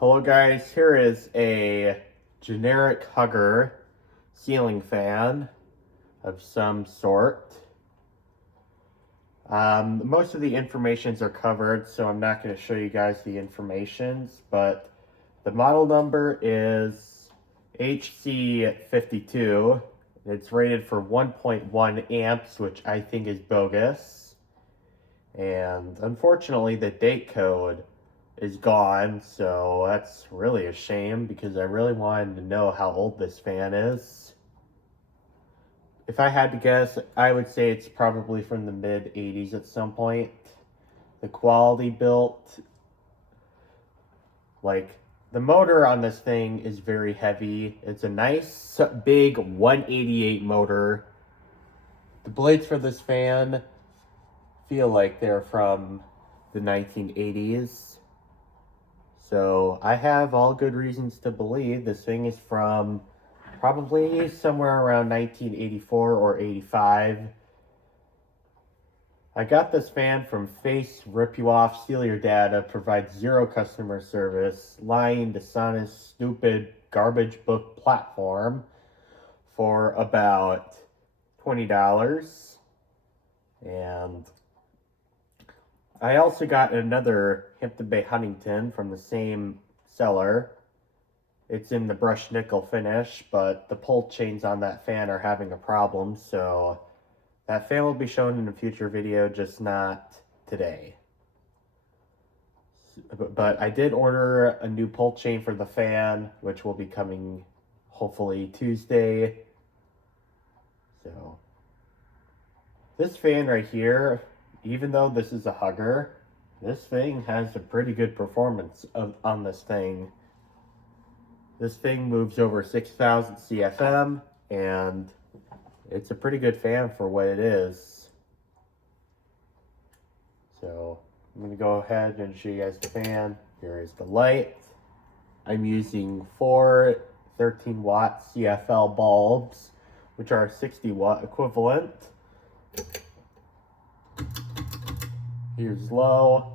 Hello guys, here is a generic Hugger ceiling fan of some sort. Most of the informations are covered, so I'm not going to show you guys the informations, but the model number is HC52. It's rated for 1.1 amps, which I think is bogus. And unfortunately, the date code is gone, so that's really a shame because I really wanted to know how old this fan is. If I had to guess, I would say it's probably from the mid 80s at some point. The quality built, like, the motor on this thing is very heavy. It's a nice big 188 motor. The blades for this fan feel like they're from the 1980s. So I have all good reasons to believe this thing is from probably somewhere around 1984 or 85. I got this fan from Face Rip You Off, Steal Your Data, provides zero customer service, lying, dishonest, stupid, garbage book platform for about $20. And I also got another Hampton Bay Huntington from the same seller. It's in the brushed nickel finish, but the pull chains on that fan are having a problem, so that fan will be shown in a future video, just not today. But I did order a new pull chain for the fan, which will be coming hopefully Tuesday. So this fan right here, even though this is a Hugger, this thing has a pretty good performance on this thing. This thing moves over 6,000 CFM, and it's a pretty good fan for what it is. So I'm going to go ahead and show you guys the fan. Here is the light. I'm using 4 13-watt CFL bulbs, which are 60-watt equivalent. Here's low.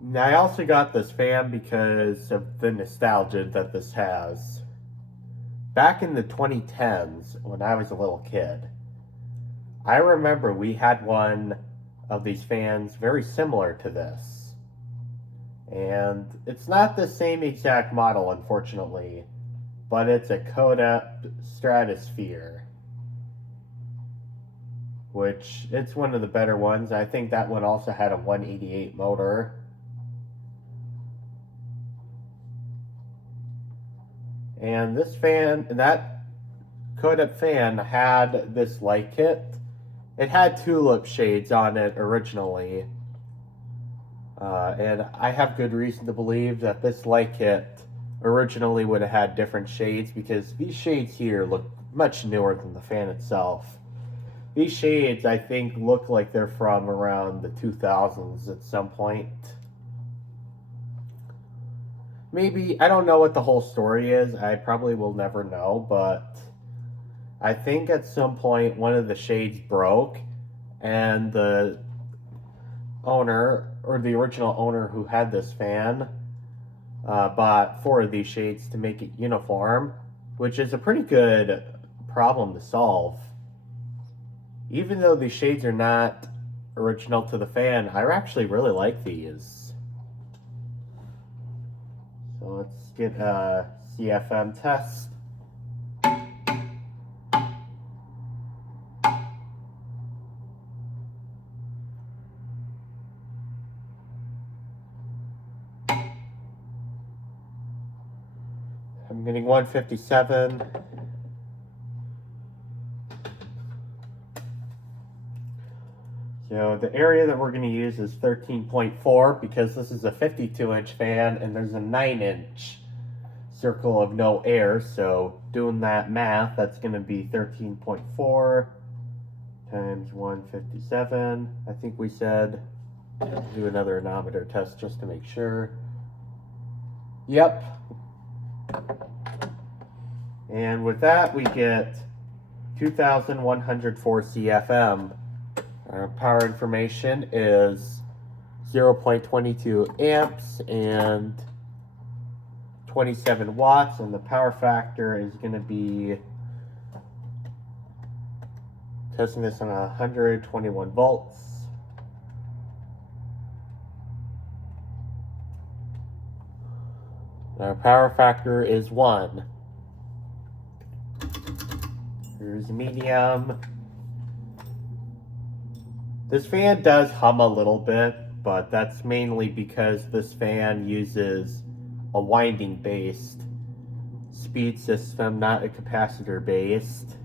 Now, I also got this fan because of the nostalgia that this has. Back in the 2010s, when I was a little kid, I remember we had one of these fans very similar to this. And it's not the same exact model, unfortunately, but it's a Codep Stratosphere, which it's one of the better ones. I think that one also had a 188 motor. And this fan, that Codep fan had this light kit. It had tulip shades on it originally. And I have good reason to believe that this light kit originally would have had different shades because these shades here look much newer than the fan itself. These shades, I think, look like they're from around the 2000s at some point. Maybe, I don't know what the whole story is. I probably will never know, but I think at some point one of the shades broke and the owner, or the original owner who had this fan, bought 4 of these shades to make it uniform, which is a pretty good problem to solve. Even though these shades are not original to the fan, I actually really like these. So let's get a CFM test. I'm getting 157. So the area that we're going to use is 13.4 because this is a 52-inch fan and there's a 9-inch circle of no air. So doing that math, that's going to be 13.4 times 157. I think we said Do another anemometer test just to make sure. Yep. And with that, we get 2,104 CFM. Our power information is 0.22 amps and 27 watts, and the power factor is going to be, testing this on 121 volts. Our power factor is 1. Here's medium. This fan does hum a little bit, but that's mainly because this fan uses a winding based speed system, not a capacitor based.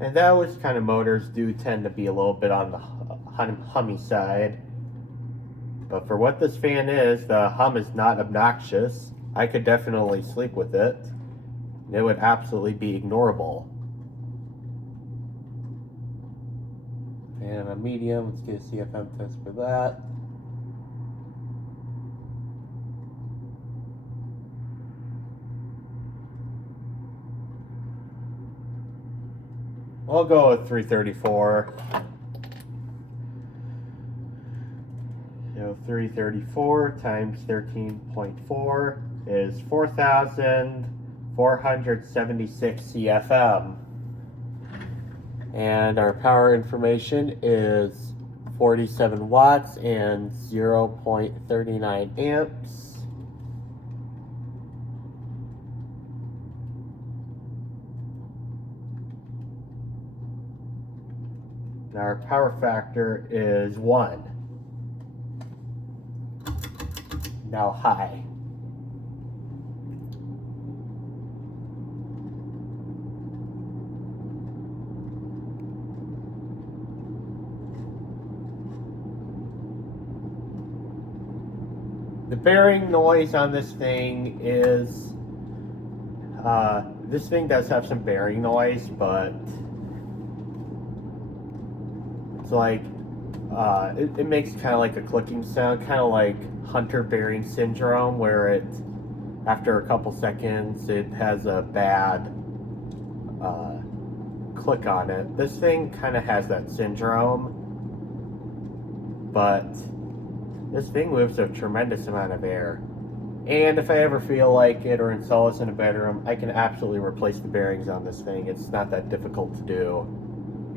And those kind of motors do tend to be a little bit on the hummy side. But for what this fan is, the hum is not obnoxious. I could definitely sleep with it. It would absolutely be ignorable. And a medium, let's get a CFM test for that. I'll go with 334. 334 times 13.4 is 4,476 CFM. And our power information is 47 watts and 0.39 amps. Our power factor is 1. Now high. The bearing noise on this thing is, this thing does have some bearing noise, but it's like, it makes kind of like a clicking sound, kind of like Hunter bearing syndrome, where it, after a couple seconds, it has a bad click on it. This thing kind of has that syndrome, but this thing moves a tremendous amount of air. And if I ever feel like it or install this in a bedroom, I can absolutely replace the bearings on this thing. It's not that difficult to do.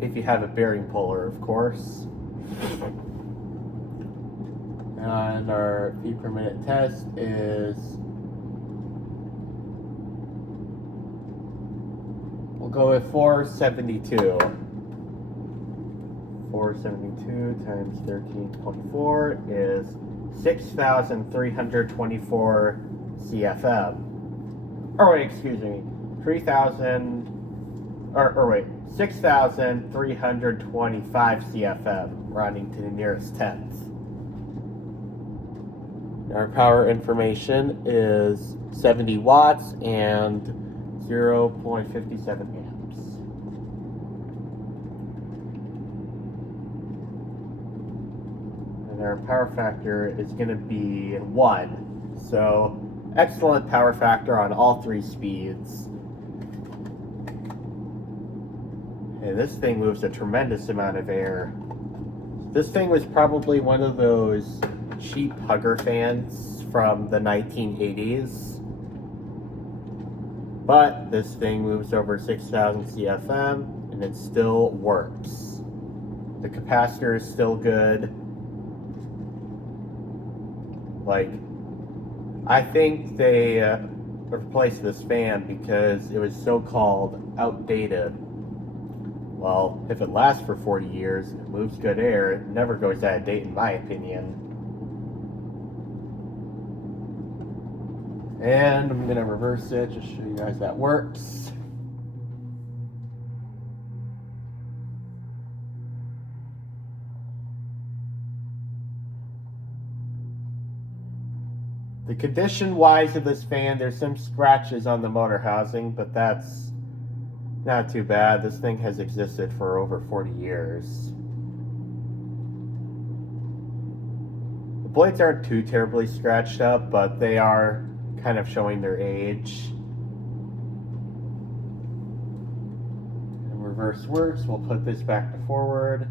If you have a bearing puller, of course. And our feet per minute test is, we'll go with 472. 472 times 13.4 is 6,324 CFM. Or wait, excuse me, 6,325 CFM, rounding to the nearest tenth. Our power information is 70 watts and 0.57 amps. And our power factor is going to be 1. So, excellent power factor on all 3 speeds. And this thing moves a tremendous amount of air. This thing was probably one of those cheap Hugger fans from the 1980s. But this thing moves over 6,000 CFM and it still works. The capacitor is still good. Like, I think they replaced this fan because it was so-called outdated. Well, if it lasts for 40 years, it moves good air, it never goes out of date in my opinion. And I'm going to reverse it, just show you guys that works. The condition wise of this fan, there's some scratches on the motor housing, but that's not too bad. This thing has existed for over 40 years. The blades aren't too terribly scratched up, but they are kind of showing their age. And reverse works. We'll put this back to forward.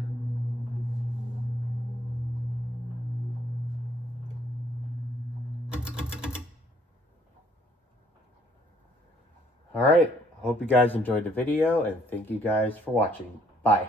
Alright, hope you guys enjoyed the video, and thank you guys for watching. Bye.